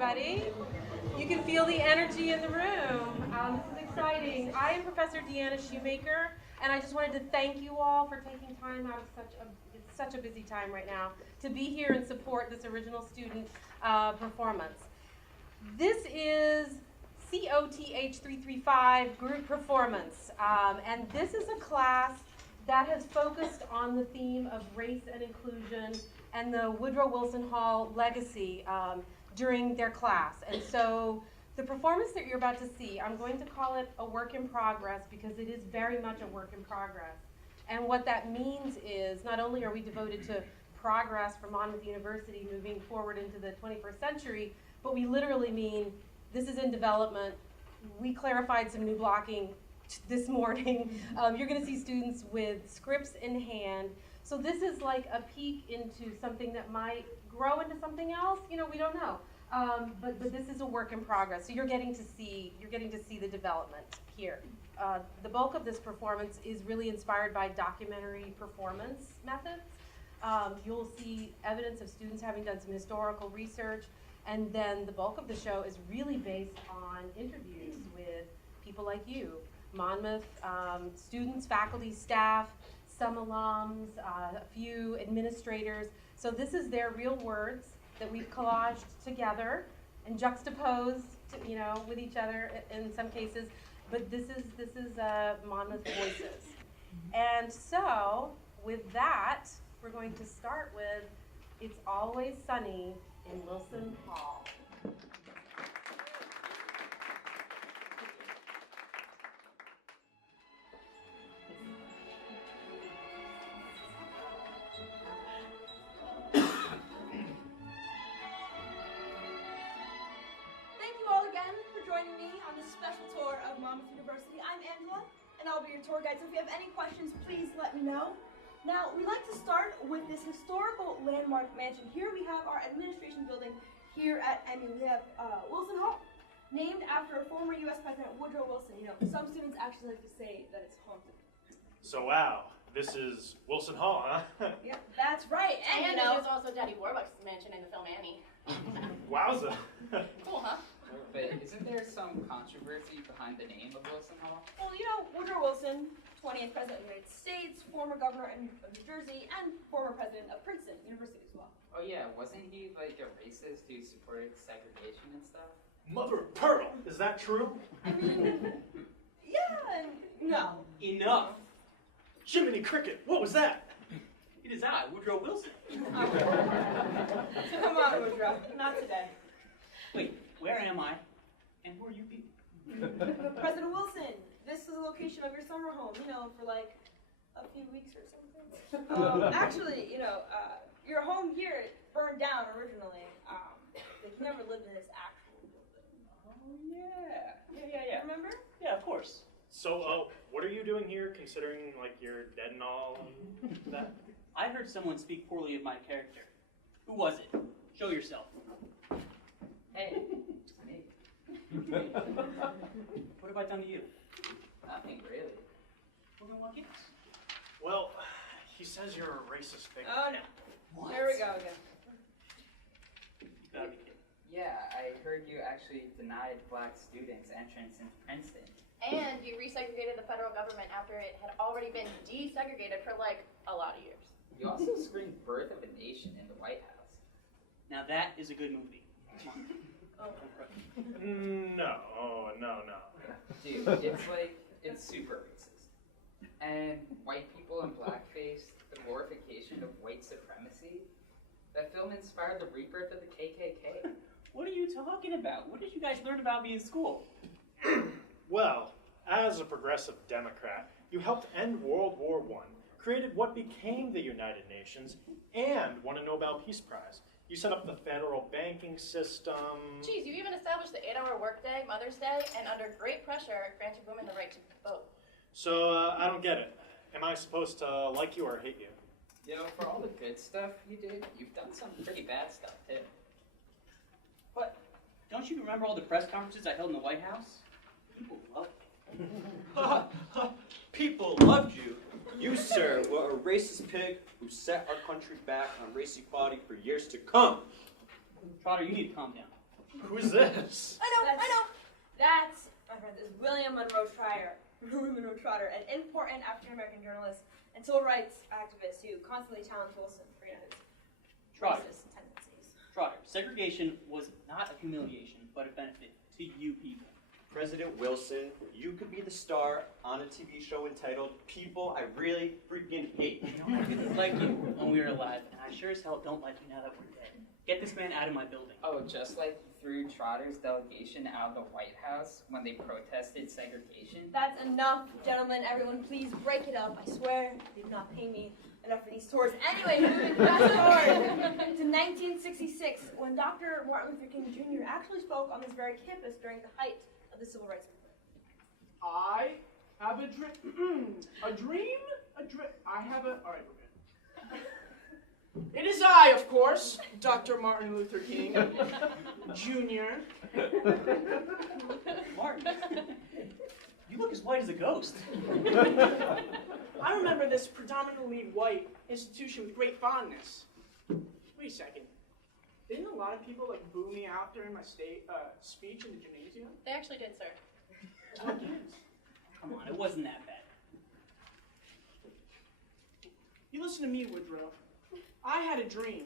everybody. You can feel the energy in the room. This is exciting. I am Professor Deanna Shoemaker, and I just wanted to thank you all for taking time out of such a busy time right now to be here and support this original student performance. This is COTH 335 group performance, and this is a class that has focused on the theme of race and inclusion and the Woodrow Wilson Hall legacy during their class. And so the performance that you're about to see, I'm going to call it a work in progress because it is very much a work in progress. And what that means is not only are we devoted to progress for Monmouth University moving forward into the 21st century, but we literally mean this is in development. We clarified some new blocking this morning. You're going to see students with scripts in hand. So this is like a peek into something that might grow into something else. You know, we don't know. But this is a work in progress. So you're getting to see the development here. The bulk of this performance is really inspired by documentary performance methods. You'll see evidence of students having done some historical research, and then the bulk of the show is really based on interviews with people like you, Monmouth students, faculty, staff, some alums, a few administrators. So this is their real words that we've collaged together and juxtaposed, with each other in some cases. But this is Monmouth voices. And so with that, we're going to start with "It's Always Sunny in Wilson Hall." Monmouth University. I'm Angela, and I'll be your tour guide. So if you have any questions, please let me know. Now, we like to start with this historical landmark mansion. Here we have our administration building here at MU. We have Wilson Hall, named after former U.S. President Woodrow Wilson. Some students actually like to say that it's haunted. So wow, this is Wilson Hall, huh? Yep, that's right. And this is also Daddy Warbucks' mansion in the film Annie. Wowza. Cool, huh? But isn't there some controversy behind the name of Wilson Hall? Well, Woodrow Wilson, 20th President of the United States, former governor of New Jersey, and former president of Princeton University as well. Oh yeah, wasn't he like a racist who supported segregation and stuff? Mother of pearl, is that true? I mean, yeah and no. Enough! Jiminy Cricket, what was that? It is I, Woodrow Wilson. Come on, Woodrow, not today. Wait, where am I? And who are you people? President Wilson, this is the location of your summer home, for like a few weeks or something. Actually, your home here burned down originally. They never lived in this actual building. Oh, yeah. Remember? Yeah, of course. So, what are you doing here, considering, you're dead and all and that? I heard someone speak poorly of my character. Who was it? Show yourself. Hey, it's me. What have I done to you? Nothing really. Well, then what gives? Well, he says you're a racist figure. Oh, no. What? There we go again. You gotta be kidding. Yeah, I heard you actually denied black students entrance into Princeton. And you resegregated the federal government after it had already been desegregated for a lot of years. You also screamed "Birth of a Nation" in the White House. Now that is a good movie. Come on. No. Dude, it's super racist. And white people in blackface, the glorification of white supremacy. That film inspired the rebirth of the KKK. What are you talking about? What did you guys learn about me in school? Well, as a progressive Democrat, you helped end World War I, created what became the United Nations, and won a Nobel Peace Prize. You set up the federal banking system. Geez, you even established the 8-hour workday, Mother's Day, and under great pressure, granted women the right to vote. So, I don't get it. Am I supposed to like you or hate you? For all the good stuff you did, you've done some pretty bad stuff, too. But don't you remember all the press conferences I held in the White House? People loved me. People loved you. You, sir, were a racist pig who set our country back on race equality for years to come. Trotter, you need to calm down. Who's this? I know. That's, my friend, is William Monroe Trotter, an important African-American journalist and civil rights activist who constantly challenged Wilson for his Trotter. racist tendencies. Trotter, segregation was not a humiliation, but a benefit to you people. President Wilson, you could be the star on a TV show entitled People I Really Freaking Hate. I didn't like you when we were alive, and I sure as hell don't like you now that we're dead. Get this man out of my building. Oh, just like you threw Trotter's delegation out of the White House when they protested segregation? That's enough, gentlemen. Everyone, please break it up. I swear they did not pay me enough for these tours. Anyway, moving fast forward to 1966, when Dr. Martin Luther King Jr. actually spoke on this very campus during the height of the civil rights movement. I have a dream. I have a. All right, we're good. It is I, of course, Dr. Martin Luther King Jr. Martin, you look as white as a ghost. I remember this predominantly white institution with great fondness. Wait a second. Didn't a lot of people boo me out during my speech in the gymnasium? They actually did, sir. Oh, yes. Come on, it wasn't that bad. You listen to me, Woodrow. I had a dream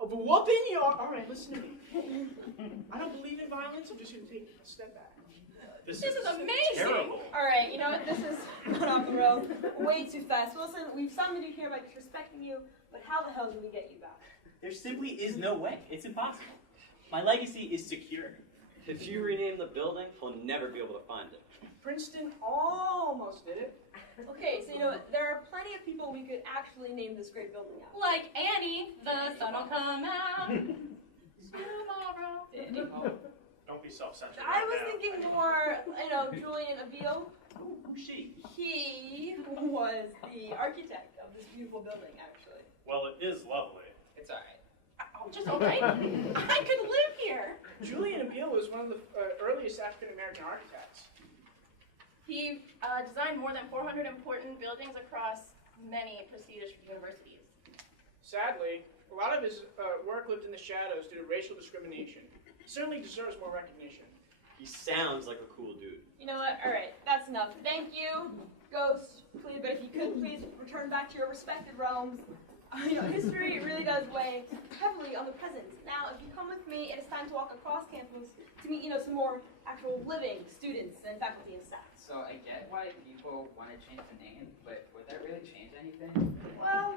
of whooping your. All right, listen to me. I don't believe in violence. I'm just going to take a step back. This is amazing. Terrible. All right, you know what? This is going off the rails way too fast. Wilson, we've summoned you here by disrespecting you, but how the hell do we get you back? There simply is no way. It's impossible. My legacy is secure. If you rename the building, he'll never be able to find it. Princeton almost did it. Okay, so you know what? There are plenty of people we could actually name this great building after. Like Annie, the sun will come out tomorrow. Don't be self-centered. I right was now. thinking more, Julian Abeel. Who's she? He was the architect of this beautiful building, actually. Well, it is lovely. It's alright. Just alright. I could live here. Julian Abeel was one of the earliest African-American architects. He designed more than 400 important buildings across many prestigious universities. Sadly, a lot of his work lived in the shadows due to racial discrimination. He certainly deserves more recognition. He sounds like a cool dude. You know what? All right, that's enough. Thank you, Ghost. Please, but if you could please return back to your respective realms. History really does weigh heavily on the present. Now, if you come with me, it is time to walk across campus to meet, some more actual living students and faculty and staff. So I get why people want to change the name, but would that really change anything? Well,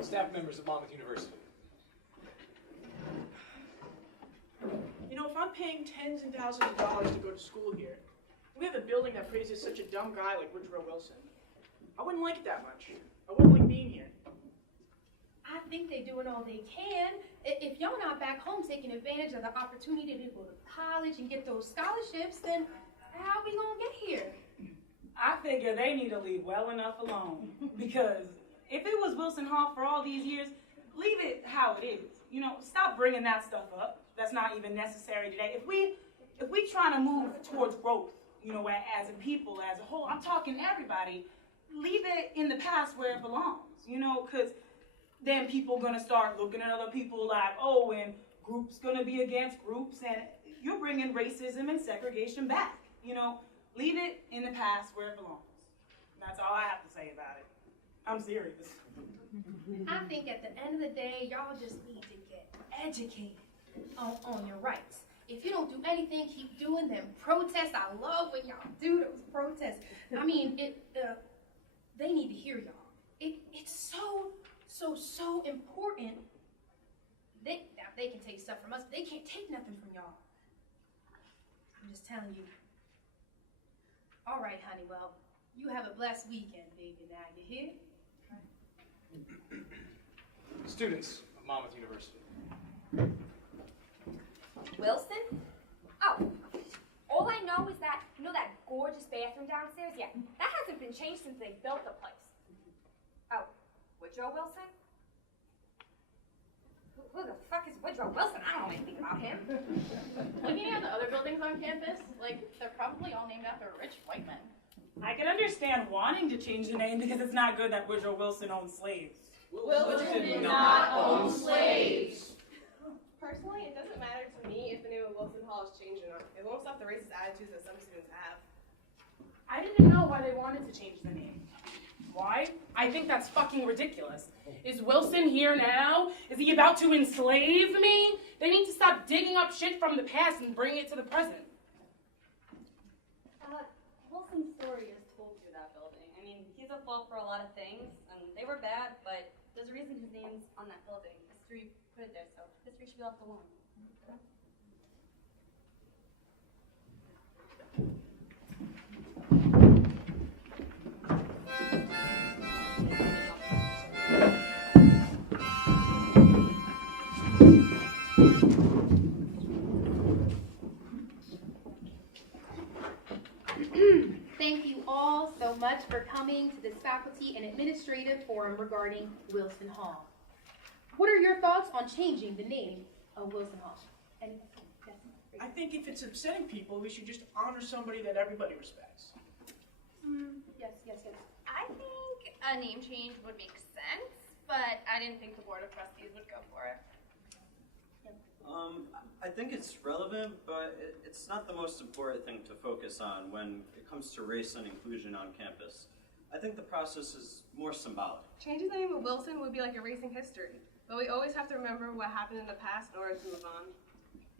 Staff members of Monmouth University. If I'm paying tens and thousands of dollars to go to school here, we have a building that praises such a dumb guy like Woodrow Wilson. I wouldn't like it that much. I wouldn't like being here. I think they're doing all they can. If y'all not back home taking advantage of the opportunity to go to college and get those scholarships, then how we gonna get here? I figure they need to leave well enough alone. Because if it was Wilson Hall for all these years, leave it how it is. Stop bringing that stuff up. That's not even necessary today. If we trying to move towards growth, as a people, as a whole, I'm talking everybody, leave it in the past where it belongs, because then people gonna start looking at other people like, oh, and groups gonna be against groups, and you're bringing racism and segregation back, leave it in the past where it belongs. That's all I have to say about it. I'm serious. I think at the end of the day, y'all just need to get educated on your rights. If you don't do anything, keep doing them protests. I love when y'all do those protests. I mean, they need to hear y'all. It's so important. They can take stuff from us, but they can't take nothing from y'all. I'm just telling you. All right, Honeywell, you have a blessed weekend, baby. Now you hear? Students of Monmouth University. Wilson? Oh, all I know is that, that gorgeous bathroom downstairs? Yeah, that hasn't been changed since they built the place. Oh, Woodrow Wilson? Who the fuck is Woodrow Wilson? I don't know anything about him. Looking at the other buildings on campus, they're probably all named after rich white men. I can understand wanting to change the name because it's not good that Woodrow Wilson owned slaves. Wilson did not own slaves. Personally, it doesn't matter to me if the name of Wilson Hall is changed or not. It won't stop the racist attitudes that some students have. I didn't know why they wanted to change the name. Why? I think that's fucking ridiculous. Is Wilson here now? Is he about to enslave me? They need to stop digging up shit from the past and bring it to the present. Wilson's story is told through that building. I mean, he's at fault for a lot of things, and they were bad, but there's a reason his name's on that building. History put it there, so history should be left alone. Thank you all so much for coming to this faculty and administrative forum regarding Wilson Hall. What are your thoughts on changing the name of Wilson Hall? And yes, I think if it's upsetting people, we should just honor somebody that everybody respects. yes. I think a name change would make sense, but I didn't think the Board of Trustees would go for it. I think it's relevant, but it's not the most important thing to focus on when it comes to race and inclusion on campus. I think the process is more symbolic. Changing the name of Wilson would be like erasing history, but we always have to remember what happened in the past in order to move on.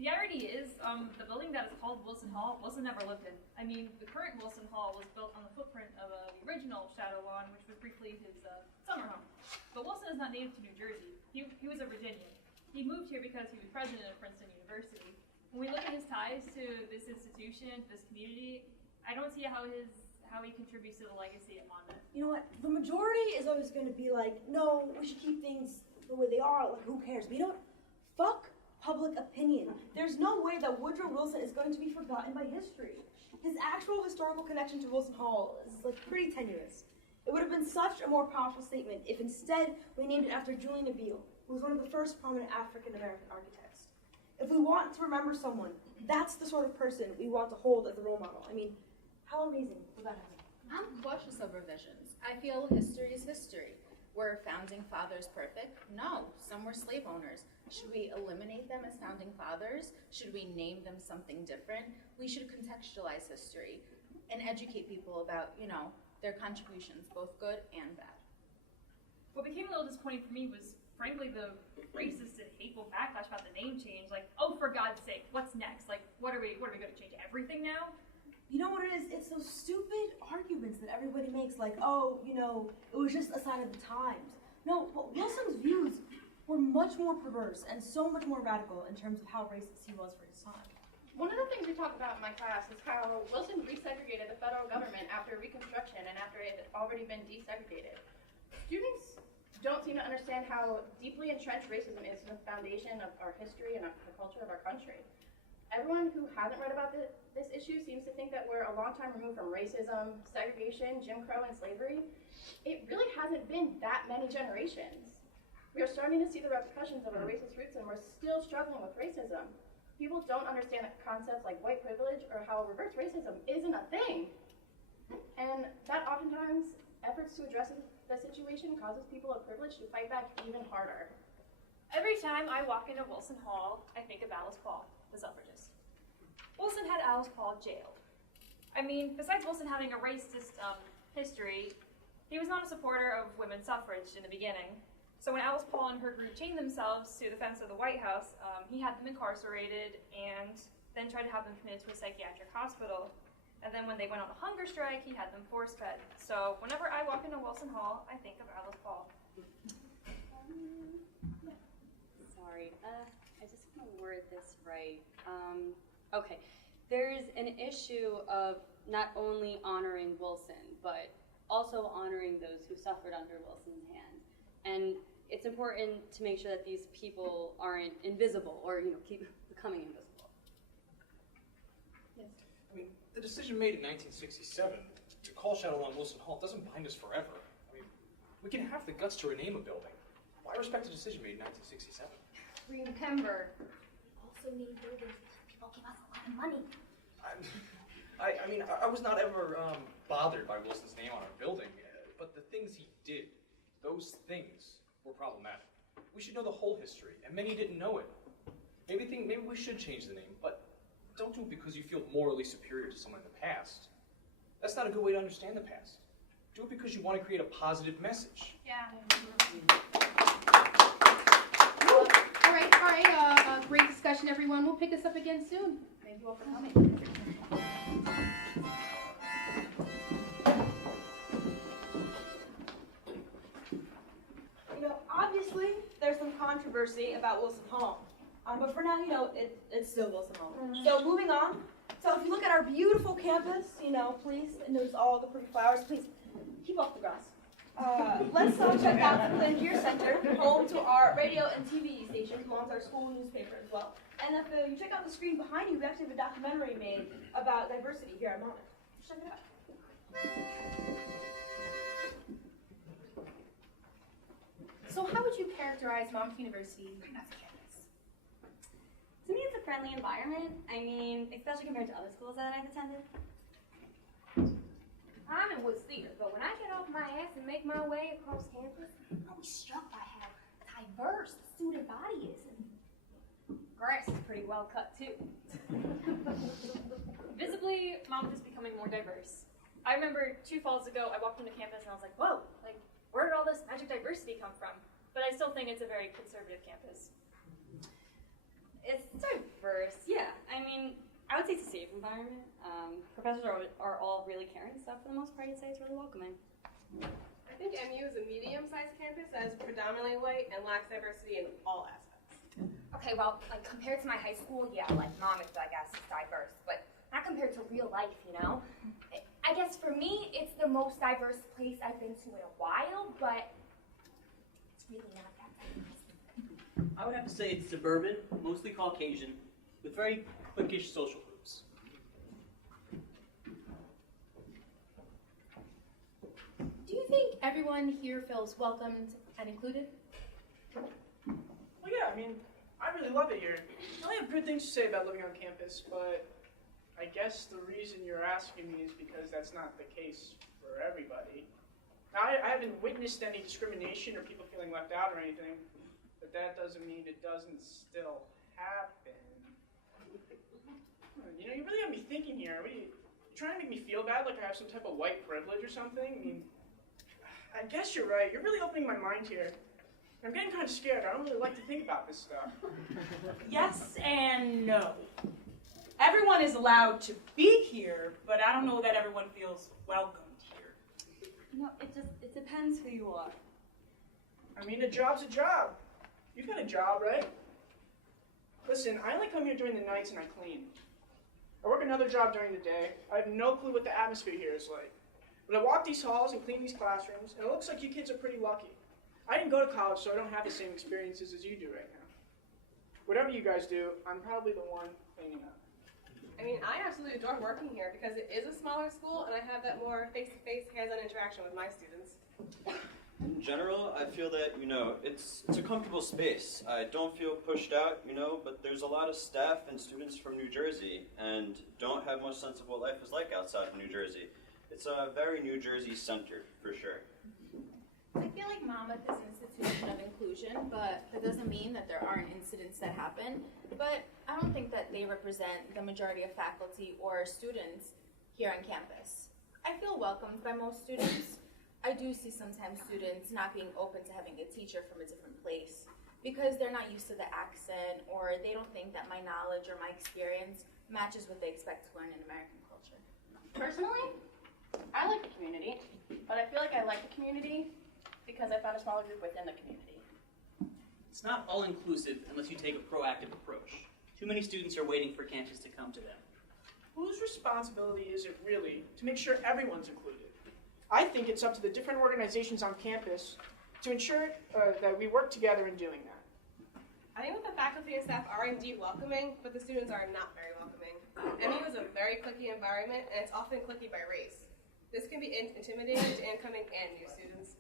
The irony is, the building that is called Wilson Hall, Wilson never lived in. I mean, the current Wilson Hall was built on the footprint of the original Shadow Lawn, which was briefly his summer home. But Wilson is not native to New Jersey. He was a Virginian. He moved here because he was president of Princeton University. When we look at his ties to this institution, this community, I don't see how he contributes to the legacy at Monmouth. You know what? The majority is always going to be like, no, we should keep things the way they are. Like, who cares? But you know what? Fuck public opinion. There's no way that Woodrow Wilson is going to be forgotten by history. His actual historical connection to Wilson Hall is like pretty tenuous. It would have been such a more powerful statement if instead we named it after Julian Abele, who was one of the first prominent African-American architects. If we want to remember someone, that's the sort of person we want to hold as a role model. I mean, how amazing would that have been? I'm cautious of revisions. I feel history is history. Were founding fathers perfect? No, some were slave owners. Should we eliminate them as founding fathers? Should we name them something different? We should contextualize history and educate people about, their contributions, both good and bad. What became a little disappointing for me was, frankly, the racist and hateful backlash about the name change. Like, oh, for God's sake, what's next? Like, what are we going to change everything now? You know what it is? It's those stupid arguments that everybody makes, like, oh, it was just a sign of the times. No, but Wilson's views were much more perverse and so much more radical in terms of how racist he was for his time. One of the things we talk about in my class is how Wilson resegregated the federal government after Reconstruction and after it had already been desegregated. Students don't seem to understand how deeply entrenched racism is in the foundation of our history and the culture of our country. Everyone who hasn't read about this issue seems to think that we're a long time removed from racism, segregation, Jim Crow, and slavery. It really hasn't been that many generations. We are starting to see the repercussions of our racist roots, and we're still struggling with racism. People don't understand concepts like white privilege or how reverse racism isn't a thing. And that oftentimes, efforts to address the situation causes people of privilege to fight back even harder. Every time I walk into Wilson Hall, I think of Alice Paul, the suffragist. Wilson had Alice Paul jailed. I mean, besides Wilson having a racist history, he was not a supporter of women's suffrage in the beginning. So when Alice Paul and her group chained themselves to the fence of the White House, he had them incarcerated and then tried to have them committed to a psychiatric hospital. And then when they went on a hunger strike, he had them force-fed. So whenever I walk into Wilson Hall, I think of Alice Paul. Sorry, I just want to word this right. Okay, there's an issue of not only honoring Wilson, but also honoring those who suffered under Wilson's hand. And it's important to make sure that these people aren't invisible or, keep becoming invisible. I mean, the decision made in 1967 to call Shadow Lawn Wilson Hall doesn't bind us forever. I mean, we can have the guts to rename a building. Why respect a decision made in 1967? Remember, we also need buildings because people give us a lot of money. I was not ever bothered by Wilson's name on our building, but the things he did, those things were problematic. We should know the whole history, and many didn't know it. Maybe we should change the name, but don't do it because you feel morally superior to someone in the past. That's not a good way to understand the past. Do it because you want to create a positive message. Yeah. All right. Great discussion, everyone. We'll pick this up again soon. Thank you all for coming. You know, obviously, there's some controversy about Wilson Hall. But for now, you know, it's still Wilson Hall. So moving on. So if you look at our beautiful campus, you know, please notice all the pretty flowers. Please keep off the grass. Let's check out the Clangier Center, home to our radio and TV stations, along with our school newspaper as well. And if you check out the screen behind you, we actually have a documentary made about diversity here at Monmouth. Check it out. So how would you characterize Monmouth University as a campus? To me, it's a friendly environment. I mean, especially compared to other schools that I've attended. I'm in Woods Theater, but when I get off my ass and make my way across campus, I was struck by how diverse the student body is. And grass is pretty well cut, too. Visibly, Monmouth is becoming more diverse. I remember 2 falls ago, I walked into campus and I was like, whoa, like, where did all this magic diversity come from? But I still think it's a very conservative campus. It's diverse, yeah. I mean, I would say it's a safe environment. Professors are all really caring and stuff. For the most part, I'd say it's really welcoming. I think MU is a medium-sized campus that is predominantly white and lacks diversity in all aspects. Okay, well, like compared to my high school, yeah, like Monmouth, I guess, is diverse, but not compared to real life, you know? I guess for me, it's the most diverse place I've been to in a while, but it's really not that diverse. I would have to say it's suburban, mostly Caucasian, with very cliquish social groups. Do you think everyone here feels welcomed and included? Well, yeah, I mean, I really love it here. I only have good things to say about living on campus, but I guess the reason you're asking me is because that's not the case for everybody. Now, I haven't witnessed any discrimination or people feeling left out or anything, but that doesn't mean it doesn't still happen. You know, you really got me thinking here. What are you trying to make me feel bad like I have some type of white privilege or something? I mean, I guess you're right. You're really opening my mind here. I'm getting kind of scared. I don't really like to think about this stuff. Yes and no. Everyone is allowed to be here, but I don't know that everyone feels welcomed here. No, it depends who you are. I mean, a job's a job. You've got a job, right? Listen, I only come here during the nights and I clean. I work another job during the day. I have no clue what the atmosphere here is like. But I walk these halls and clean these classrooms, and it looks like you kids are pretty lucky. I didn't go to college, so I don't have the same experiences as you do right now. Whatever you guys do, I'm probably the one cleaning up. I mean, I absolutely adore working here because it is a smaller school and I have that more face-to-face, hands-on interaction with my students. In general, I feel that, you know, it's a comfortable space. I don't feel pushed out, you know, but there's a lot of staff and students from New Jersey and don't have much sense of what life is like outside of New Jersey. It's a very New Jersey centered, for sure. I feel like Monmouth is an institution of inclusion, but that doesn't mean that there aren't incidents that happen. But I don't think that they represent the majority of faculty or students here on campus. I feel welcomed by most students. I do see sometimes students not being open to having a teacher from a different place because they're not used to the accent or they don't think that my knowledge or my experience matches what they expect to learn in American culture. Personally, I like the community, but I feel like I like the community because I found a smaller group within the community. It's not all-inclusive unless you take a proactive approach. Too many students are waiting for campus to come to them. Whose responsibility is it really to make sure everyone's included? I think it's up to the different organizations on campus to ensure that we work together in doing that. I think that the faculty and staff are indeed welcoming, but the students are not very welcoming. MU is a very cliquey environment, and it's often cliquey by race. This can be intimidating to incoming and new students.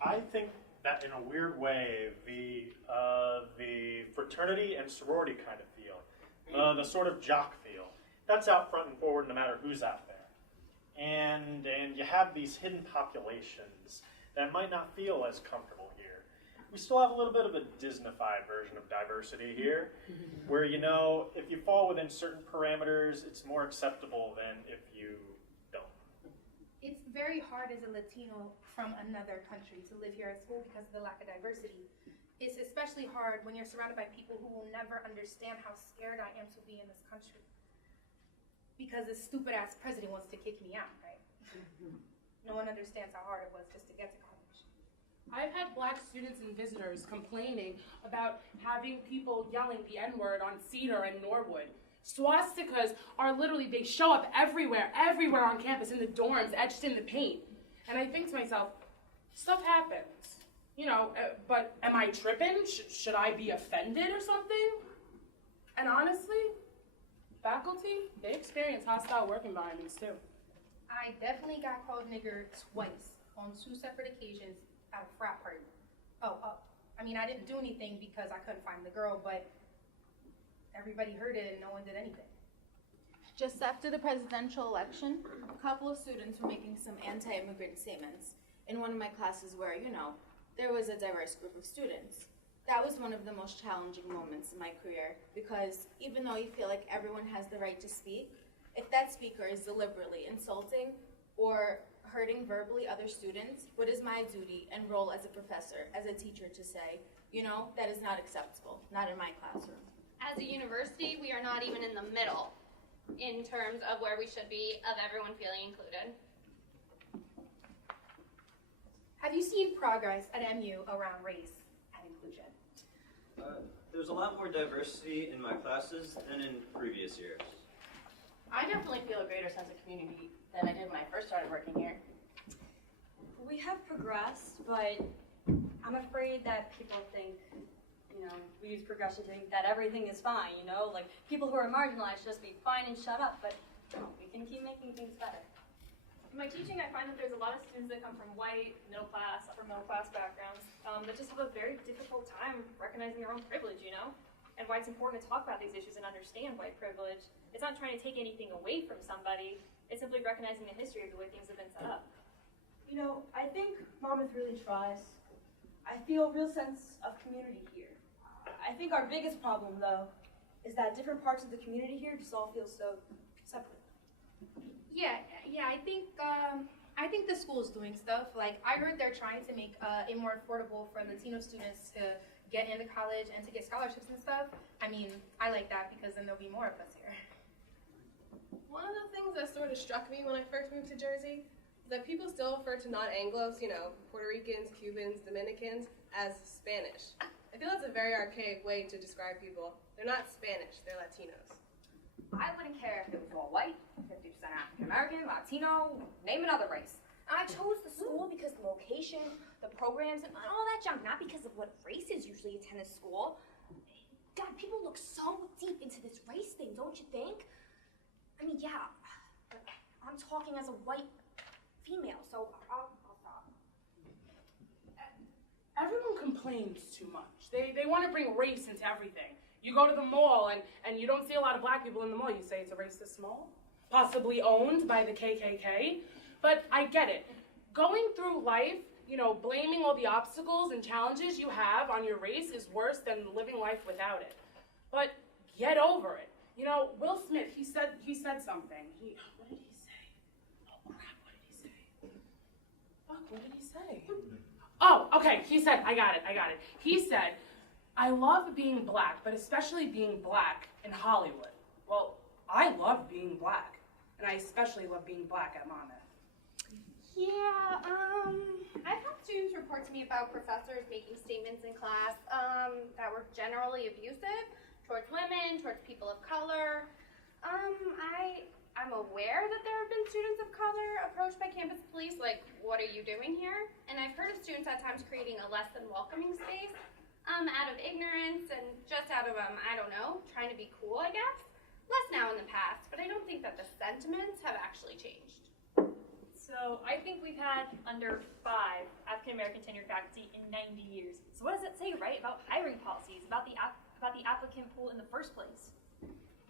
I think that in a weird way, the fraternity and sorority kind of feel, the sort of jock feel, that's out front and forward no matter who's out there. And you have these hidden populations that might not feel as comfortable here. We still have a little bit of a Disney-fied version of diversity here, where, you know, if you fall within certain parameters, it's more acceptable than if you don't. It's very hard as a Latino from another country to live here at school because of the lack of diversity. It's especially hard when you're surrounded by people who will never understand how scared I am to be in this country. Because this stupid ass president wants to kick me out, right? No one understands how hard it was just to get to college. I've had black students and visitors complaining about having people yelling the N-word on Cedar and Norwood. Swastikas are literally, they show up everywhere on campus, in the dorms, etched in the paint. And I think to myself, stuff happens, you know, but am I tripping? Should I be offended or something? And honestly, faculty, they experience hostile work environments too. I definitely got called nigger twice on 2 separate occasions at a frat party. I mean, I didn't do anything because I couldn't find the girl, but everybody heard it and no one did anything. Just after the presidential election, a couple of students were making some anti-immigrant statements in one of my classes where, you know, there was a diverse group of students. That was one of the most challenging moments in my career because even though you feel like everyone has the right to speak, if that speaker is deliberately insulting or hurting verbally other students, what is my duty and role as a professor, as a teacher to say, you know, that is not acceptable, not in my classroom. As a university, we are not even in the middle in terms of where we should be of everyone feeling included. Have you seen progress at MU around race and inclusion? There's a lot more diversity in my classes than in previous years. I definitely feel a greater sense of community than I did when I first started working here. We have progressed, but I'm afraid that people think, you know, we use progression to think that everything is fine, you know? Like, people who are marginalized should just be fine and shut up, but no, we can keep making things better. In my teaching, I find that there's a lot of students that come from white, middle class, upper middle class backgrounds that just have a very difficult time recognizing their own privilege, you know? And why it's important to talk about these issues and understand white privilege. It's not trying to take anything away from somebody, it's simply recognizing the history of the way things have been set up. You know, I think Monmouth really tries. I feel a real sense of community here. I think our biggest problem, though, is that different parts of the community here just all feel so separate. Yeah, I think the school is doing stuff. Like, I heard they're trying to make it more affordable for Latino students to get into college and to get scholarships and stuff. I mean, I like that because then there'll be more of us here. One of the things that sort of struck me when I first moved to Jersey is that people still refer to non-Anglos, you know, Puerto Ricans, Cubans, Dominicans, as Spanish. I feel that's a very archaic way to describe people. They're not Spanish, they're Latinos. I wouldn't care if it was all white, 50% African American, Latino, name another race. And I chose the school because the location, the programs, and all that junk, not because of what races usually attend this school. God, people look so deep into this race thing, don't you think? I mean, yeah, but I'm talking as a white female, so I'll stop. Everyone complains too much. They want to bring race into everything. You go to the mall and you don't see a lot of black people in the mall. You say it's a racist mall, possibly owned by the KKK. But I get it. Going through life, you know, blaming all the obstacles and challenges you have on your race is worse than living life without it. But get over it. You know, Will Smith, he said something. What did he say? Oh crap, what did he say? Fuck, what did he say? Oh, okay, he said, I got it. He said, I love being black, but especially being black in Hollywood. Well, I love being black, and I especially love being black at Monmouth. Yeah, I've had students report to me about professors making statements in class that were generally abusive towards women, towards people of color. I'm aware that there have been students of color approached by campus police, like, what are you doing here? And I've heard of students at times creating a less than welcoming space out of ignorance and just out of, I don't know, trying to be cool, I guess. Less now in the past, but I don't think that the sentiments have actually changed. So I think we've had under 5 African-American tenured faculty in 90 years. So what does that say, right, about hiring policies, about the applicant pool in the first place?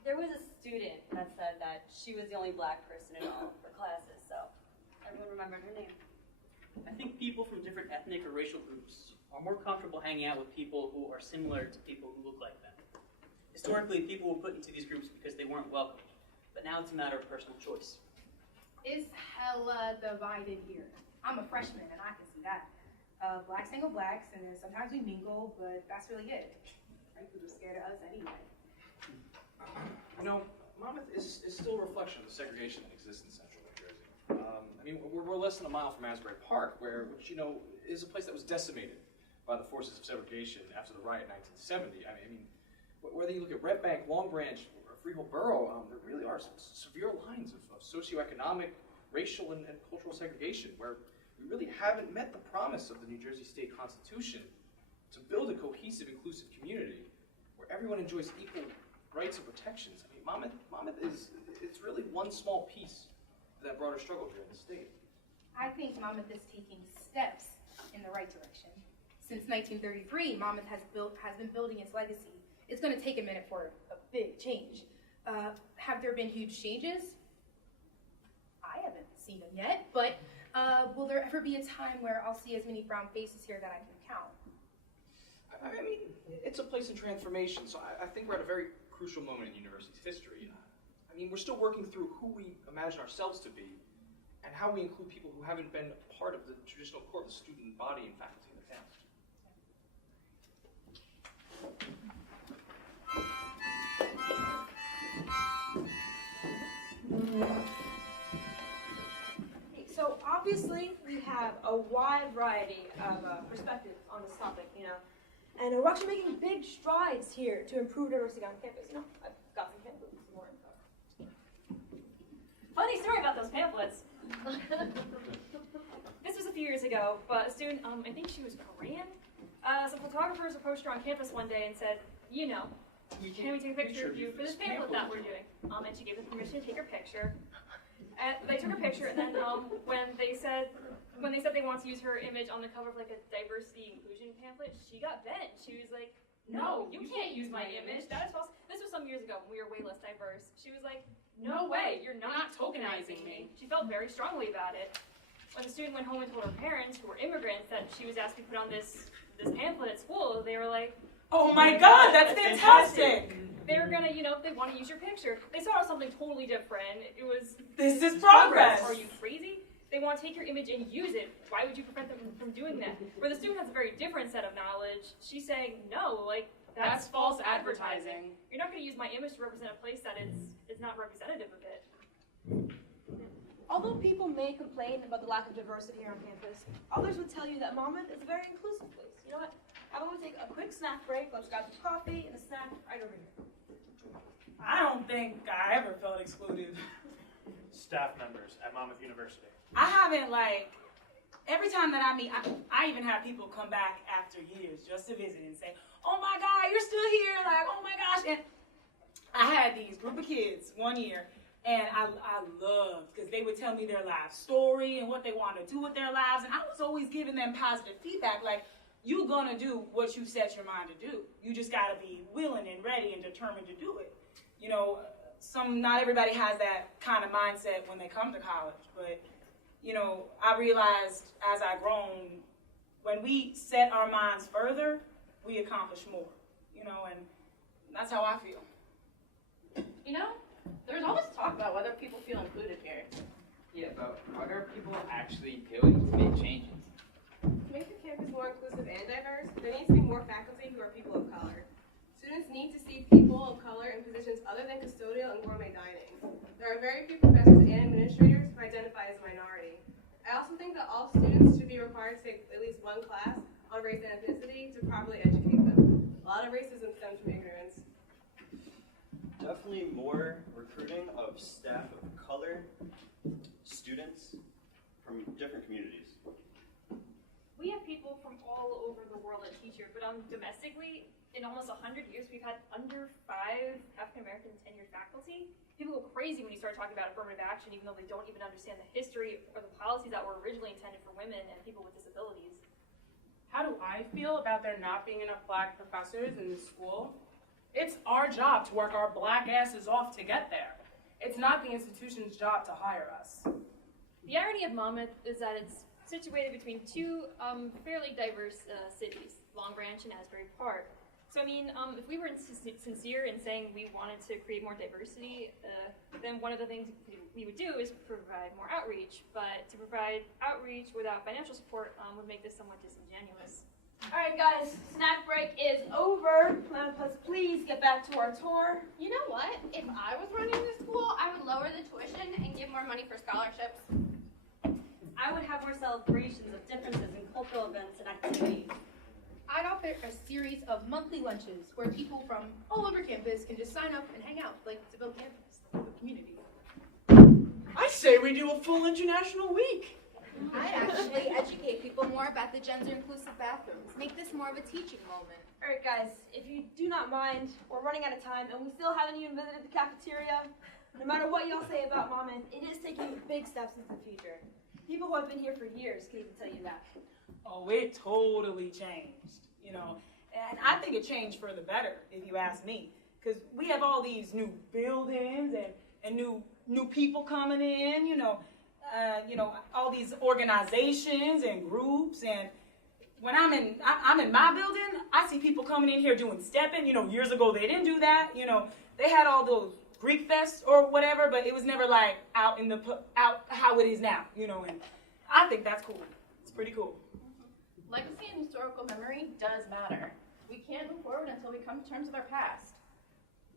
There was a student that said that she was the only black person in all of her classes, so everyone remembered her name. I think people from different ethnic or racial groups are more comfortable hanging out with people who are similar to people who look like them. Historically, people were put into these groups because they weren't welcome, but now it's a matter of personal choice. It's hella divided here. I'm a freshman and I can see that. Blacks hang with blacks and then sometimes we mingle, but that's really it. Frankly, we're scared of us anyway. You know, Monmouth is still a reflection of the segregation that exists in central New Jersey. I mean, we're less than a mile from Asbury Park, which, you know, is a place that was decimated by the forces of segregation after the riot in 1970. I mean, whether you look at Red Bank, Long Branch, or Freehold Borough, there really are some severe lines of socioeconomic, racial, and cultural segregation where we really haven't met the promise of the New Jersey State Constitution to build a cohesive, inclusive community where everyone enjoys equal rights and protections. I mean, Monmouth it's really one small piece of that broader struggle here in the state. I think Monmouth is taking steps in the right direction. Since 1933, Monmouth has been building its legacy. It's going to take a minute for a big change. Have there been huge changes? I haven't seen them yet, but will there ever be a time where I'll see as many brown faces here that I can count? I mean, it's a place in transformation, so I think we're at a very crucial moment in university's history. I mean, we're still working through who we imagine ourselves to be and how we include people who haven't been a part of the traditional core of the student body and faculty in the past. So obviously we have a wide variety of perspectives on this topic, you know, and we're actually making big strides here to improve diversity on campus. You know, I've got some pamphlets, some more info. Funny story about those pamphlets. This was a few years ago, but a student, I think she was Korean, some photographers approached her on campus one day and said, you know, can we take a picture of you for this pamphlet that we're doing? And she gave them permission to take her picture. And they took her picture, and then when they said they wanted to use her image on the cover of like a diversity inclusion pamphlet, she got bent. She was like, no, you can't use my image. That is false. This was some years ago when we were way less diverse. She was like, no way, you're not tokenizing me. She felt very strongly about it. When the student went home and told her parents, who were immigrants, that she was asked to put on this pamphlet at school, they were like, oh my God, that's fantastic. They were gonna, you know, if they want to use your picture. They saw something totally different. It was, this is progress. Are you crazy? They want to take your image and use it. Why would you prevent them from doing that? Where the student has a very different set of knowledge, she's saying, no, like, that's false advertising. You're not going to use my image to represent a place that is not representative of it. Although people may complain about the lack of diversity here on campus, others would tell you that Monmouth is a very inclusive place. You know what? I'm going to take a quick snack break. Let's grab some coffee and a snack right over here. I don't think I ever felt excluded. Staff members at Monmouth University. I haven't, like, every time that I meet, I even have people come back after years just to visit and say, oh my God, you're still here, like, oh my gosh. And I had these group of kids one year, and I loved, because they would tell me their life story and what they want to do with their lives, and I was always giving them positive feedback, like, you're gonna do what you set your mind to do. You just gotta be willing and ready and determined to do it. You know, not everybody has that kind of mindset when they come to college, but, you know, I realized as I've grown, when we set our minds further, we accomplish more, you know, and that's how I feel. You know, there's always talk about whether people feel included here. Yeah, but what are people actually doing to make changes? To make the campus more inclusive and diverse, there needs to be more faculty who are people of color. Students need to see people of color in positions other than custodial and gourmet dining. There are very few professors and administrators who identify as a minority. I also think that all students should be required to take at least one class on race and ethnicity to properly educate them. A lot of racism stems from ignorance. Definitely more recruiting of staff of color, students from different communities. We have people from all over the world that teach here, but domestically, in almost 100 years, we've had under 5 African-American tenured faculty. People go crazy when you start talking about affirmative action, even though they don't even understand the history or the policies that were originally intended for women and people with disabilities. How do I feel about there not being enough black professors in the school? It's our job to work our black asses off to get there. It's not the institution's job to hire us. The irony of Monmouth is that it's situated between two fairly diverse cities, Long Branch and Asbury Park. So I mean, if we were sincere in saying we wanted to create more diversity, then one of the things we would do is provide more outreach. But to provide outreach without financial support would make this somewhat disingenuous. All right, guys, snack break is over. Let's please get back to our tour. You know what? If I was running the school, I would lower the tuition and give more money for scholarships. I would have more celebrations of differences in cultural events and activities. I'd offer a series of monthly lunches where people from all over campus can just sign up and hang out, like to build campus, like a community. I say we do a full international week. I'd actually educate people more about the gender-inclusive bathrooms. Make this more of a teaching moment. All right, guys, if you do not mind, we're running out of time, and we still haven't even visited the cafeteria. No matter what y'all say about Monmouth, it is taking big steps into the future. People who have been here for years can even tell you that. Oh, it totally changed, you know. And I think it changed for the better, if you ask me. Because we have all these new buildings and new people coming in, you know, all these organizations and groups. And when I'm in my building, I see people coming in here doing stepping. You know, years ago they didn't do that. You know, they had all those Greek fests or whatever, but it was never like out how it is now. You know, and I think that's cool. It's pretty cool. Legacy and historical memory does matter. We can't move forward until we come to terms with our past.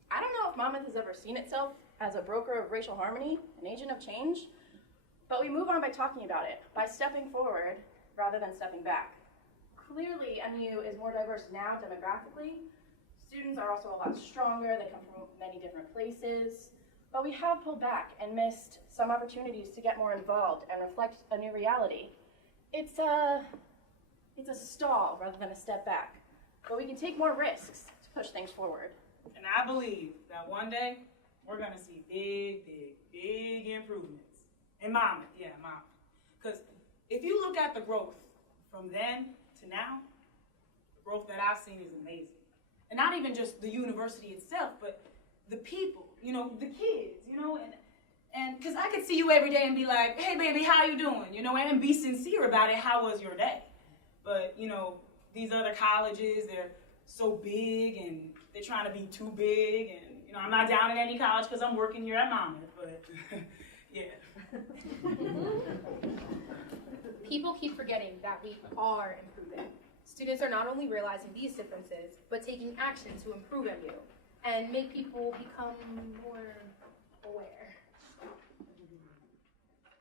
I don't know if Monmouth has ever seen itself as a broker of racial harmony, an agent of change, but we move on by talking about it, by stepping forward rather than stepping back. Clearly, MU is more diverse now demographically. Students are also a lot stronger, they come from many different places, but we have pulled back and missed some opportunities to get more involved and reflect a new reality. It's a stall rather than a step back, but we can take more risks to push things forward. And I believe that one day we're gonna see big improvements. In Monmouth, yeah, Monmouth. Because if you look at the growth from then to now, the growth that I've seen is amazing. And not even just the university itself, but the people, you know, the kids, you know, and because I could see you every day and be like, hey baby, how you doing? You know, and be sincere about it, how was your day? But, you know, these other colleges, they're so big and they're trying to be too big. And, you know, I'm not down at any college because I'm working here at Monmouth, but yeah. People keep forgetting that we are improving. Students are not only realizing these differences, but taking action to improve MU and make people become more aware.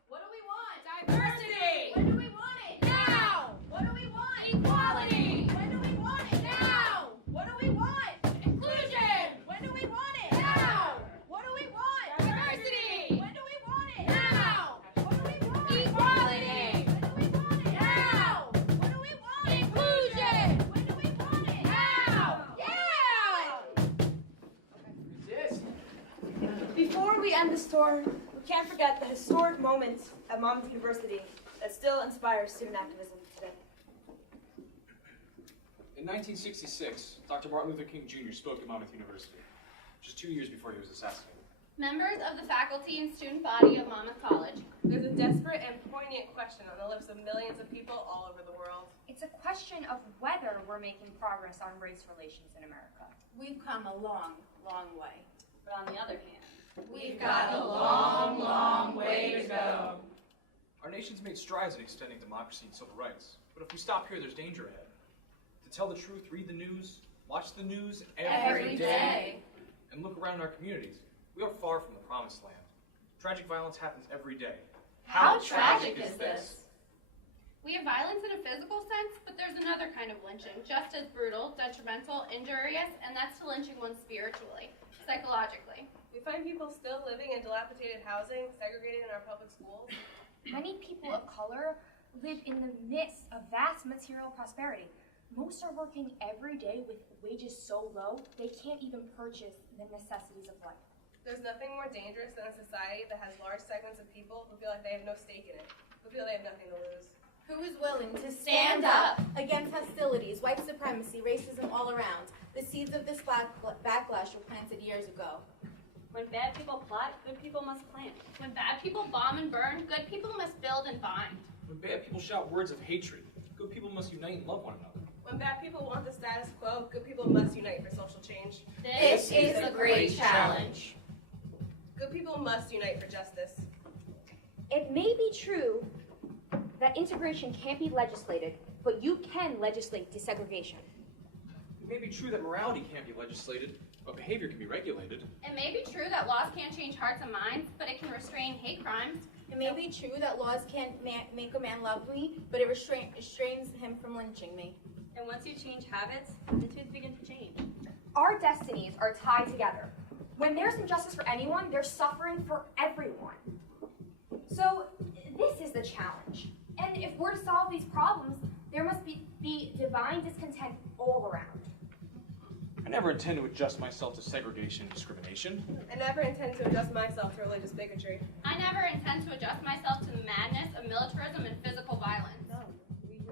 What do we want? Diversity! When do we want it? Now! What do we want? Equality! When do we want it? Now! What do we want? Inclusion! When do we want it? Now! What do we want? Diversity! When do we want it? Now! What do we want? Equality! When do we want it? Now! What do we want? Inclusion! When do we want it? Now! Yeah! Before we end this tour, we can't forget the historic moment at Monmouth University that still inspires student activism today. In 1966, Dr. Martin Luther King Jr. spoke at Monmouth University, just 2 years before he was assassinated. Members of the faculty and student body of Monmouth College. There's a desperate and poignant question on the lips of millions of people all over the world. It's a question of whether we're making progress on race relations in America. We've come a long, long way. But on the other hand, we've got a long, long way to go. Our nation's made strides in extending democracy and civil rights, but if we stop here, there's danger ahead. To tell the truth, read the news, watch the news every day, and look around our communities. We are far from the promised land. Tragic violence happens every day. How tragic is this? We have violence in a physical sense, but there's another kind of lynching, just as brutal, detrimental, injurious, and that's to lynching one spiritually, psychologically. We find people still living in dilapidated housing, segregated in our public schools. Many people of color live in the midst of vast material prosperity. Most are working every day with wages so low, they can't even purchase the necessities of life. There's nothing more dangerous than a society that has large segments of people who feel like they have no stake in it, who feel they have nothing to lose. Who is willing to stand up against hostilities, white supremacy, racism all around? The seeds of this backlash were planted years ago. When bad people plot, good people must plant. When bad people bomb and burn, good people must build and bind. When bad people shout words of hatred. Good people must unite and love one another. When bad people want the status quo, good people must unite for social change. This is a great challenge. Good people must unite for justice. It may be true that integration can't be legislated, but you can legislate desegregation. It may be true that morality can't be legislated, but behavior can be regulated. It may be true that laws can't change hearts and minds, but it can restrain hate crimes. It may be true that laws can't make a man love me, but it restrains him from lynching me. And once you change habits, attitudes begin to change. Our destinies are tied together. When there's injustice for anyone, there's suffering for everyone. So this is the challenge. And if we're to solve these problems, there must be divine discontent all around. I never intend to adjust myself to segregation and discrimination. I never intend to adjust myself to religious bigotry. I never intend to adjust myself to the madness of militarism and physical violence.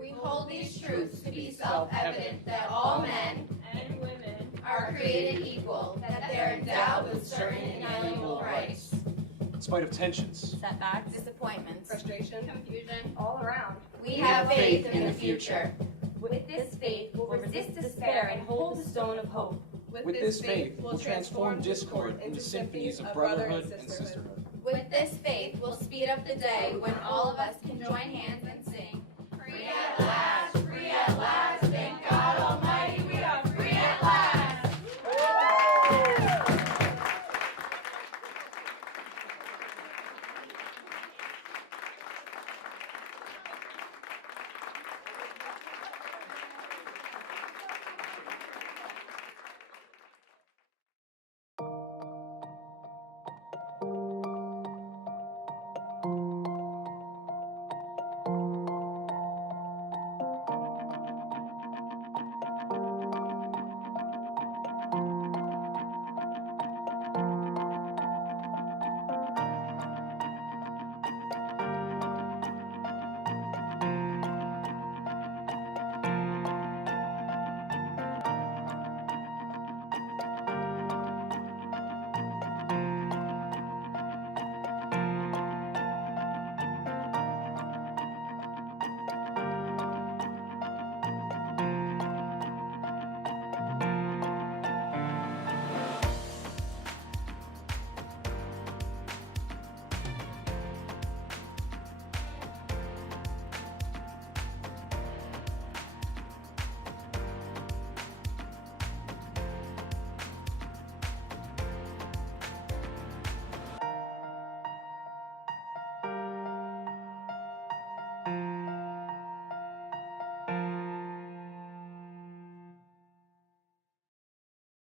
We hold these truths to be self-evident that all men And women are created equal, that they're endowed with certain inalienable rights. In spite of tensions, Setbacks, disappointments, Frustration, Confusion. All around. we have faith in the future. With this faith, we'll resist despair and hold the stone of hope. with this faith, we'll transform discord into symphonies of brotherhood and sisterhood. With this faith, we'll speed up the day when all of us can join hands and sing.